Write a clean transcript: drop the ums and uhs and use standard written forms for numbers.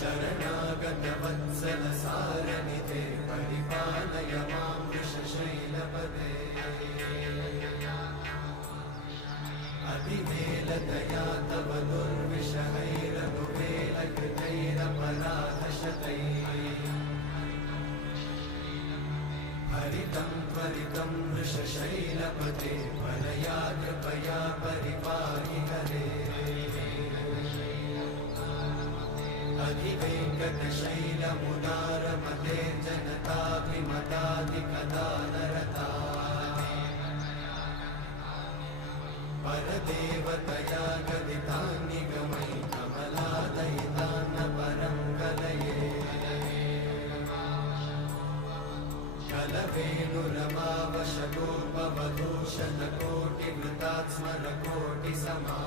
शरणागतवत्सल सारनिधे परिपालय मां वृषशैलपदे अतिवेलदया तव दुर्विषहैरनुवेलकृतैरपराधशतैः हरितं त्वरितं वृषशैलपते परया कृपया परिपाहि हरे अधिवेङ्कटशैलमुदारमते जनताभिमताधिकदानरता परदेवतया गदितान्निगमै कमलादयितान्न परं कलये कलवेणुरमावशतोपवधूशतकोटिवृतात् स्मरकोटिसमा